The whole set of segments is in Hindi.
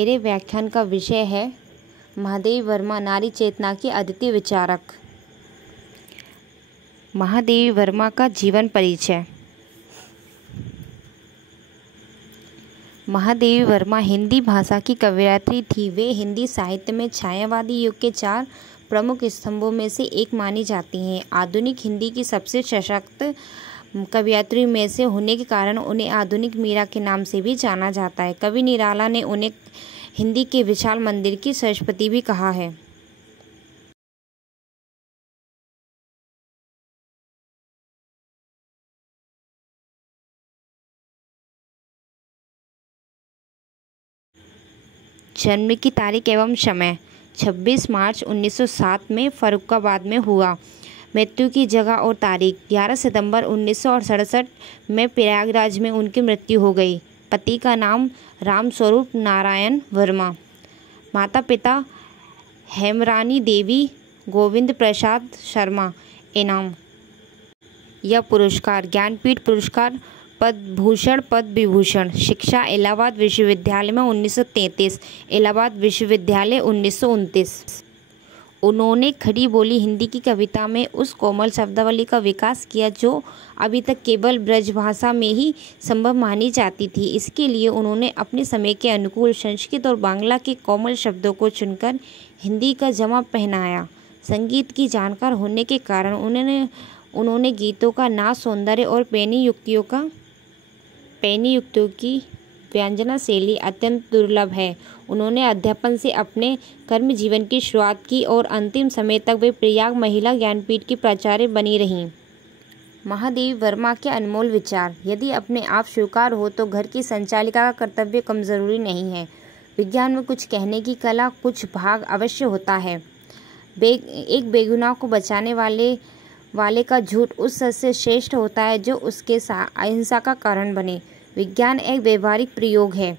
मेरे व्याख्यान का विषय है महादेवी वर्मा नारी चेतना की अद्वितीय विचारक। महादेवी वर्मा का जीवन परिचय। महादेवी वर्मा हिंदी भाषा की कवयित्री थी। वे हिंदी साहित्य में छायावादी युग के 4 प्रमुख स्तंभों में से एक मानी जाती हैं। आधुनिक हिंदी की सबसे सशक्त कवयित्री में से होने के कारण उन्हें आधुनिक मीरा के नाम से भी जाना जाता है। कवि निराला ने उन्हें हिंदी के विशाल मंदिर की सरस्वती भी कहा है। जन्म की तारीख एवं समय 26 मार्च 1907 में फर्रुखाबाद में हुआ। मृत्यु की जगह और तारीख 11 सितंबर 1967 में प्रयागराज में उनकी मृत्यु हो गई। पति का नाम रामस्वरूप नारायण वर्मा, माता पिता हेमरानी देवी, गोविंद प्रसाद शर्मा। इनाम यह पुरस्कार ज्ञानपीठ पुरस्कार, पद्म भूषण, पद्म विभूषण। शिक्षा इलाहाबाद विश्वविद्यालय में 1933, इलाहाबाद विश्वविद्यालय 1929। उन्होंने खड़ी बोली हिंदी की कविता में उस कोमल शब्दावली का विकास किया जो अभी तक केवल ब्रजभाषा में ही संभव मानी जाती थी। इसके लिए उन्होंने अपने समय के अनुकूल संस्कृत और बांग्ला के कोमल शब्दों को चुनकर हिंदी का जमा पहनाया। संगीत की जानकार होने के कारण उन्होंने गीतों का नाद, सौंदर्य और पैनी युक्तियों की व्यंजना शैली अत्यंत दुर्लभ है। उन्होंने अध्यापन से अपने कर्म जीवन की शुरुआत की और अंतिम समय तक वे प्रयाग महिला ज्ञानपीठ की प्राचार्य बनी रहीं। महादेवी वर्मा के अनमोल विचार। यदि अपने आप स्वीकार हो तो घर की संचालिका का कर्तव्य कम जरूरी नहीं है। विज्ञान में कुछ कहने की कला, कुछ भाग अवश्य होता है। एक बेगुनाह को बचाने वाले का झूठ उस सच से श्रेष्ठ होता है जो उसके अहिंसा का कारण बने। विज्ञान एक व्यवहारिक प्रयोग है।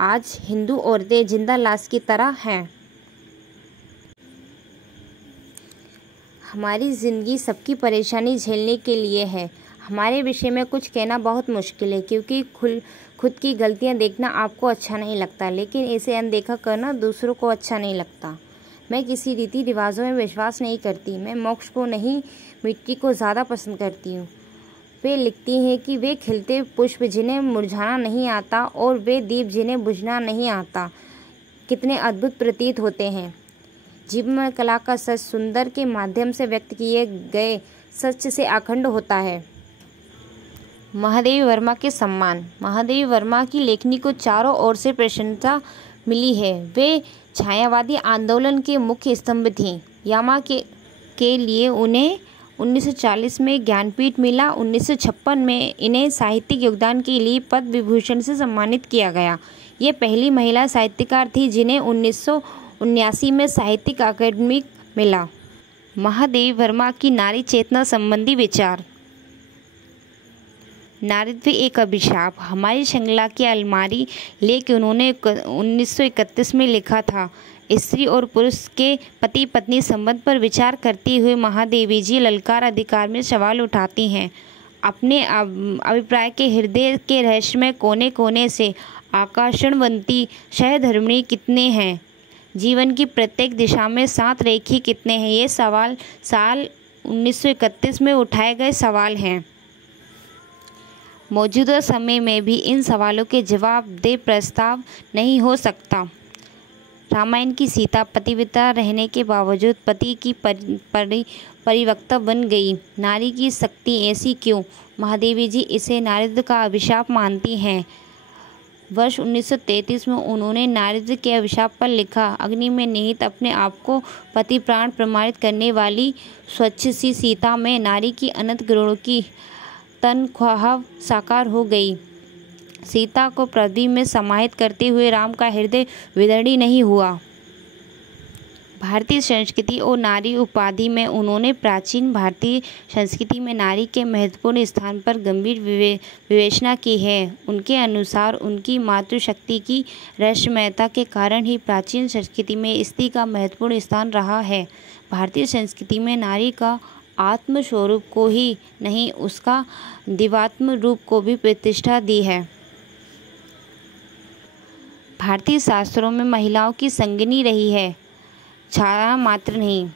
आज हिंदू औरतें जिंदा लाश की तरह हैं। हमारी जिंदगी सबकी परेशानी झेलने के लिए है। हमारे विषय में कुछ कहना बहुत मुश्किल है क्योंकि खुद की गलतियां देखना आपको अच्छा नहीं लगता, लेकिन इसे अनदेखा करना दूसरों को अच्छा नहीं लगता। मैं किसी रीति रिवाजों में विश्वास नहीं करती। मैं मोक्ष को नहीं, मिट्टी को ज़्यादा पसंद करती हूँ। वे लिखती हैं कि वे खिलते पुष्प जिन्हें मुरझाना नहीं आता और वे दीप जिन्हें बुझना नहीं आता कितने अद्भुत प्रतीत होते हैं। जीवन में कला का सच सुंदर के माध्यम से व्यक्त किए गए सच से अखंड होता है। महादेवी वर्मा के सम्मान। महादेवी वर्मा की लेखनी को चारों ओर से प्रशंसा मिली है। वे छायावादी आंदोलन के मुख्य स्तंभ थीं। यामा के लिए उन्हें 1940 में ज्ञानपीठ मिला। 1956 में इन्हें साहित्यिक योगदान के लिए पद्म विभूषण से सम्मानित किया गया। ये पहली महिला साहित्यकार थी जिन्हें 1979 में साहित्यिक अकादमी मिला। महादेवी वर्मा की नारी चेतना संबंधी विचार। नारीत्व एक अभिशाप। हमारी श्रृंखला की अलमारी लेख उन्होंने 1931 में लिखा था। स्त्री और पुरुष के पति पत्नी संबंध पर विचार करते हुए महादेवी जी ललकार अधिकार में सवाल उठाती हैं। अपने अभिप्राय के हृदय के रहस्यमय कोने कोने से आकर्षणवंती सहधर्मिणी कितने हैं, जीवन की प्रत्येक दिशा में सात रेखी कितने हैं, ये सवाल साल 1931 में उठाए गए सवाल हैं। मौजूदा समय में भी इन सवालों के जवाब दे प्रस्ताव नहीं हो सकता। रामायण की सीता पतिव्रता रहने के बावजूद पति की परिवक्ता बन गई। नारी की शक्ति ऐसी क्यों? महादेवी जी इसे नारीत्व का अभिशाप मानती हैं। वर्ष 1933 में उन्होंने नारीत्व के अभिशाप पर लिखा, अग्नि में निहित अपने आप को पति प्राण प्रमाणित करने वाली स्वच्छ सी सीता में नारी की अनंत गुणों की तनख्वाह साकार हो गई। सीता को पृथ्वी में समाहित करते हुए राम का हृदय विदीर्ण नहीं हुआ। भारतीय संस्कृति और नारी उपाधि में उन्होंने प्राचीन भारतीय संस्कृति में नारी के महत्वपूर्ण स्थान पर गंभीर विवेचना की है। उनके अनुसार उनकी मातृशक्ति की रहस्यमयता के कारण ही प्राचीन संस्कृति में स्त्री का महत्वपूर्ण स्थान रहा है। भारतीय संस्कृति में नारी का आत्म स्वरूप को ही नहीं, उसका दिव्यात्म रूप को भी प्रतिष्ठा दी है। भारतीय शास्त्रों में महिलाओं की संगिनी रही है, छाया मात्र नहीं।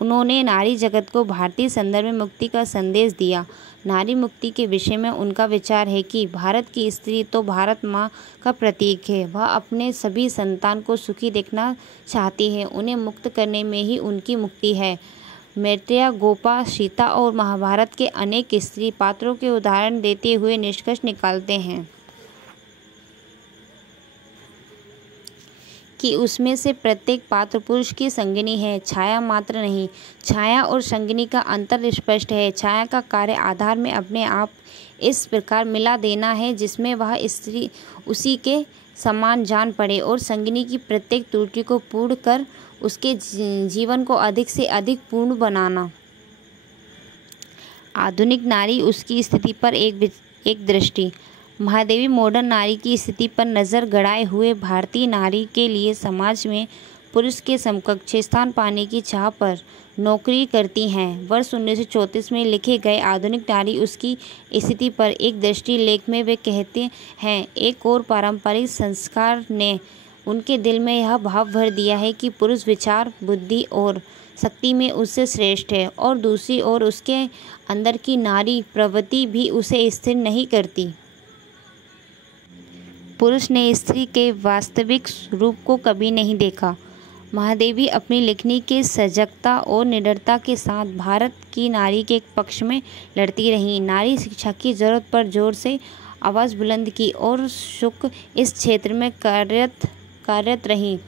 उन्होंने नारी जगत को भारतीय संदर्भ में मुक्ति का संदेश दिया। नारी मुक्ति के विषय में उनका विचार है कि भारत की स्त्री तो भारत माँ का प्रतीक है। वह अपने सभी संतान को सुखी देखना चाहती है। उन्हें मुक्त करने में ही उनकी मुक्ति है। मैत्रेय, गोपा, सीता और महाभारत के अनेक स्त्री पात्रों के उदाहरण देते हुए निष्कर्ष निकालते हैं कि उसमें से प्रत्येक पात्र पुरुष की संगिनी है, छाया मात्र नहीं। छाया और संगिनी का अंतर स्पष्ट है। छाया का कार्य आधार में अपने आप इस प्रकार मिला देना है जिसमें वह स्त्री उसी के समान जान पड़े, और संगिनी की प्रत्येक त्रुटि को पूर्ण कर उसके जीवन को अधिक से अधिक पूर्ण बनाना। आधुनिक नारी उसकी स्थिति पर एक दृष्टि। महादेवी मॉडर्न नारी की स्थिति पर नज़र गड़ाए हुए भारतीय नारी के लिए समाज में पुरुष के समकक्ष स्थान पाने की चाह पर नौकरी करती हैं। वर्ष 1934 में लिखे गए आधुनिक नारी उसकी स्थिति पर एक दृष्टि लेख में वे कहते हैं, एक और पारंपरिक संस्कार ने उनके दिल में यह भाव भर दिया है कि पुरुष विचार, बुद्धि और शक्ति में उससे श्रेष्ठ है, और दूसरी ओर उसके अंदर की नारी प्रवृत्ति भी उसे स्थिर नहीं करती। पुरुष ने स्त्री के वास्तविक रूप को कभी नहीं देखा। महादेवी अपनी लेखनी के सजगता और निडरता के साथ भारत की नारी के पक्ष में लड़ती रहीं। नारी शिक्षा की जरूरत पर जोर से आवाज़ बुलंद की और शुक इस क्षेत्र में कार्यरत रहीं।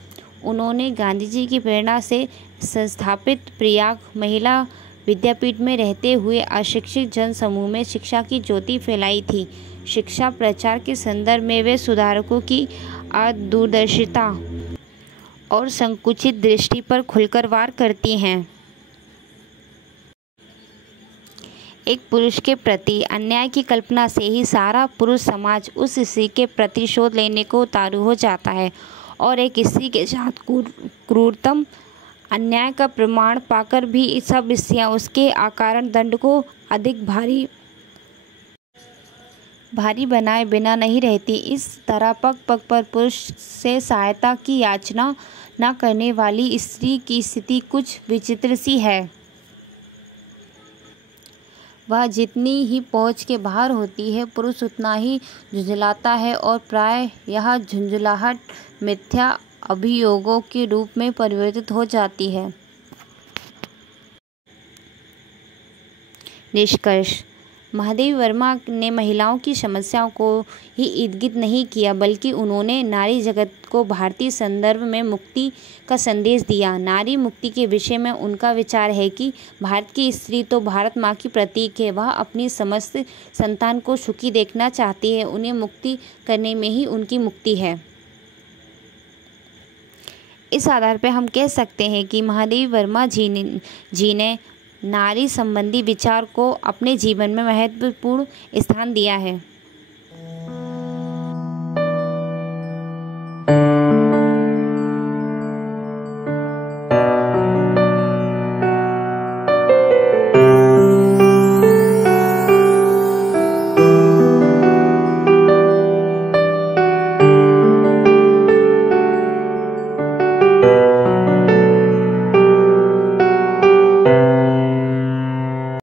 उन्होंने गांधी जी की प्रेरणा से संस्थापित प्रयाग महिला विद्यापीठ में रहते हुए अशिक्षित जन समूह में शिक्षा की ज्योति फैलाई थी। शिक्षा प्रचार के संदर्भ में वे सुधारकों की दूरदर्शिता और संकुचित दृष्टि पर खुलकर वार करती हैं। एक पुरुष के प्रति अन्याय की कल्पना से ही सारा पुरुष समाज उस स्त्री के प्रतिशोध लेने को उतारू हो जाता है, और एक स्त्री के साथ क्रूरतम अन्याय का प्रमाण पाकर भी सब स्त्रियां उसके अकारण दंड को अधिक भारी बनाए बिना नहीं रहती। इस तरह पग पग पर पुरुष से सहायता की याचना न करने वाली स्त्री की स्थिति कुछ विचित्र सी है। वह जितनी ही पहुँच के बाहर होती है, पुरुष उतना ही झुंझलाता है, और प्राय यह झुंझलाहट मिथ्या अभियोगों के रूप में परिवर्तित हो जाती है। निष्कर्ष: महादेवी वर्मा ने महिलाओं की समस्याओं को ही इंगित नहीं किया, बल्कि उन्होंने नारी जगत को भारतीय संदर्भ में मुक्ति का संदेश दिया। नारी मुक्ति के विषय में उनका विचार है कि भारत की स्त्री तो भारत माँ की प्रतीक है। वह अपनी समस्त संतान को सुखी देखना चाहती है। उन्हें मुक्ति करने में ही उनकी मुक्ति है। इस आधार पर हम कह सकते हैं कि महादेवी वर्मा जी ने नारी संबंधी विचार को अपने जीवन में महत्वपूर्ण स्थान दिया है।